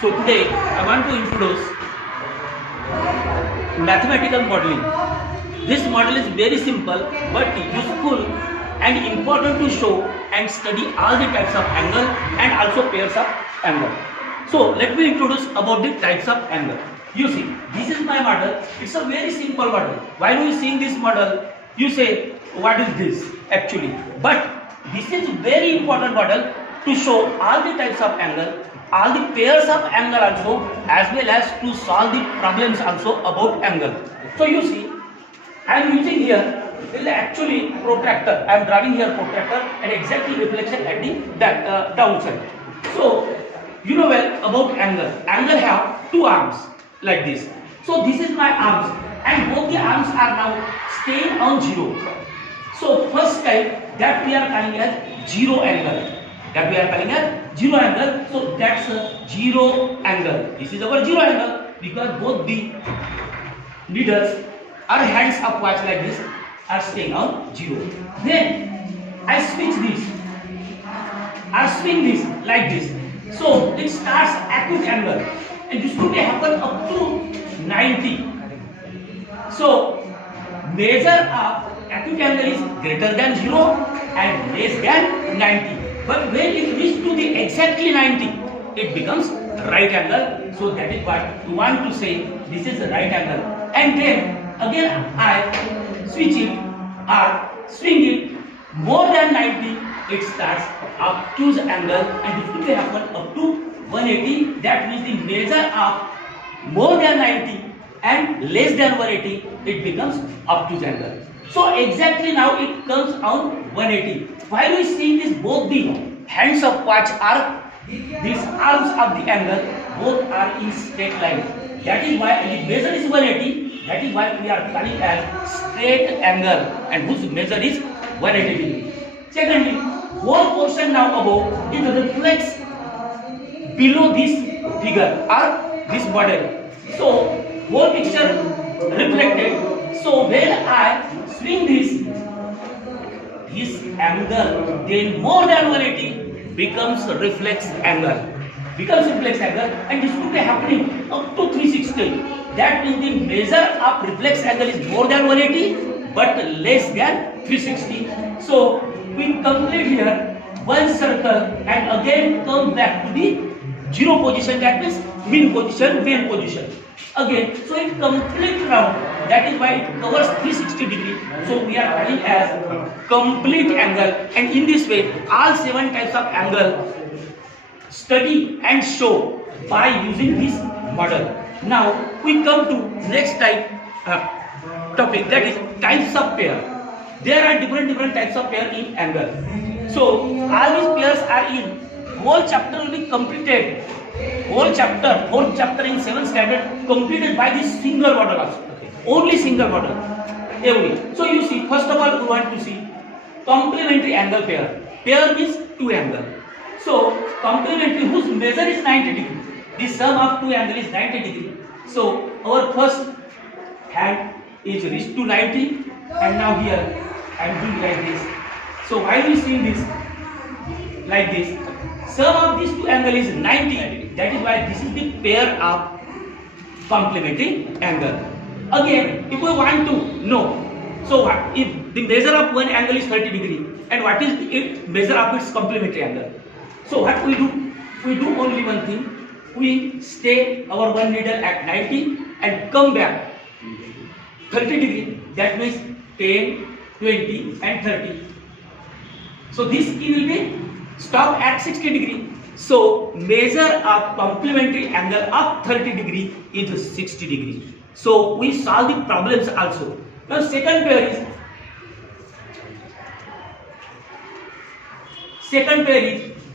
So today I want to introduce mathematical modeling. This model is very simple but useful and important to show and study all the types of angle and also pairs of angle. So let me introduce about the types of angle. You see, this is my model. It's a very simple model. While we seeing this model, you say, what is this actually? But this is very important model to show all the types of angle, all the pairs of angle also, as well as to solve the problems also about angle. So you see, I am using here is actually protractor. I am drawing here protractor and exactly reflection at the downside. So you know well about angle. Angle have two arms like this. So this is my arms and both the arms are now staying on 0. So first type that we are calling as 0 angle. So that's a 0 angle. This is our 0 angle because both the needles or hands upwards like this are staying on 0. Then I switch this. I swing this like this. So it starts acute angle and this could happen up to 90. So measure of acute angle is greater than 0 and less than 90. But when it reaches to the exactly 90, it becomes right angle. So that is what we want to say. This is the right angle. And then again I switch it or swing it more than 90. It starts obtuse angle and it will happen up to 180. That means the measure of more than 90 and less than 180, it becomes obtuse angle. So exactly now it comes on 180. While we see this, both the hands of watch are these arms of the angle, both are in straight line. That is why the measure is 180. That is why we are calling as straight angle and whose measure is 180 degree. Secondly, whole portion now above is reflects below this figure or this model. So whole picture reflected. So when I swing this angle then more than 180 becomes reflex angle. And this could be happening up to 360. That means the measure of reflex angle is more than 180 but less than 360. So we complete here one circle and again come back to the 0 position, that means mean position, main position. Again, so it complete round. That is why it covers 360 degree. So we are calling as complete angle. And in this way, all 7 types of angle study and show by using this model. Now we come to next topic, that is types of pair. There are different types of pair in angle. So all these pairs are in. Whole chapter will be completed. Whole chapter, 4th chapter in 7th standard completed by this single model also. Only single model. Every. So you see, first of all we want to see complementary angle pair. Pair means 2 angle. So complementary whose measure is 90 degree. The sum of 2 angle is 90 degree. So our first hand is reached to 90 and now here I am doing like this. So while we see this like this, sum of these 2 angle is 90. That is why this is the pair of complementary angle. Again, if we want to know, so what if the measure of one angle is 30 degree and what is the measure of its complementary angle? So what we do? We do only one thing. We stay our one needle at 90 and come back 30 degree. That means 10, 20 and 30. So this key will be stop at 60 degree. So measure of complementary angle of 30 degree is 60 degree. So we solve the problems also. Now second pair is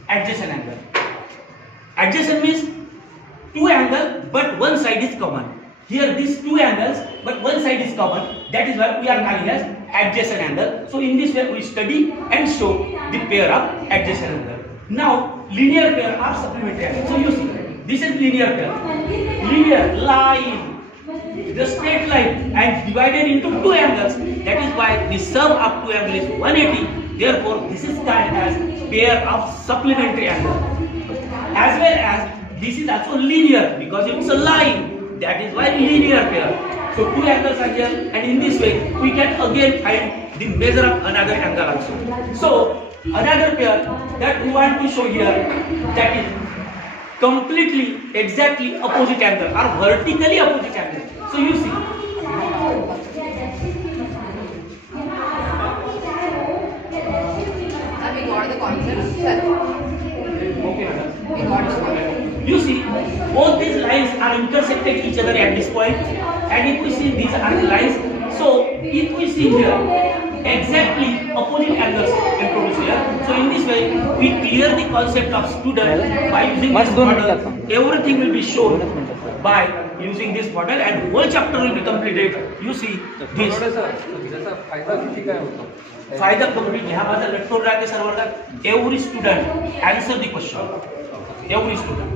adjacent angle. Adjacent means 2 angles but one side is common. Here these 2 angles but one side is common. That is why we are calling as adjacent angle. So in this way we study and show the pair of adjacent angle. Now linear pair or supplementary angle. So you see, this is linear pair. Linear line, the straight line and divided into 2 angles. That is why the sum of 2 angles is 180. Therefore, this is called as pair of supplementary angle. As well as this is also linear because it's a line. That is why linear pair. So two angles are here, and in this way we can again find the measure of another angle also. So another pair that we want to show here, that is completely exactly opposite angle or vertically opposite angle. So you see. We got the concept, sir. Okay, madam. We got the concept. You see, both these lines are intersected each other at this point, and if we see these are the lines, so if we see here exactly opposite angles introduced here. So in this way, we clear the concept of student by using this model. Everything will be shown by using this model, and whole chapter will be completed. You see this. फायदा complete ह्या माझा लटकून राहते सर्वांना. Every student answer the question. Every student.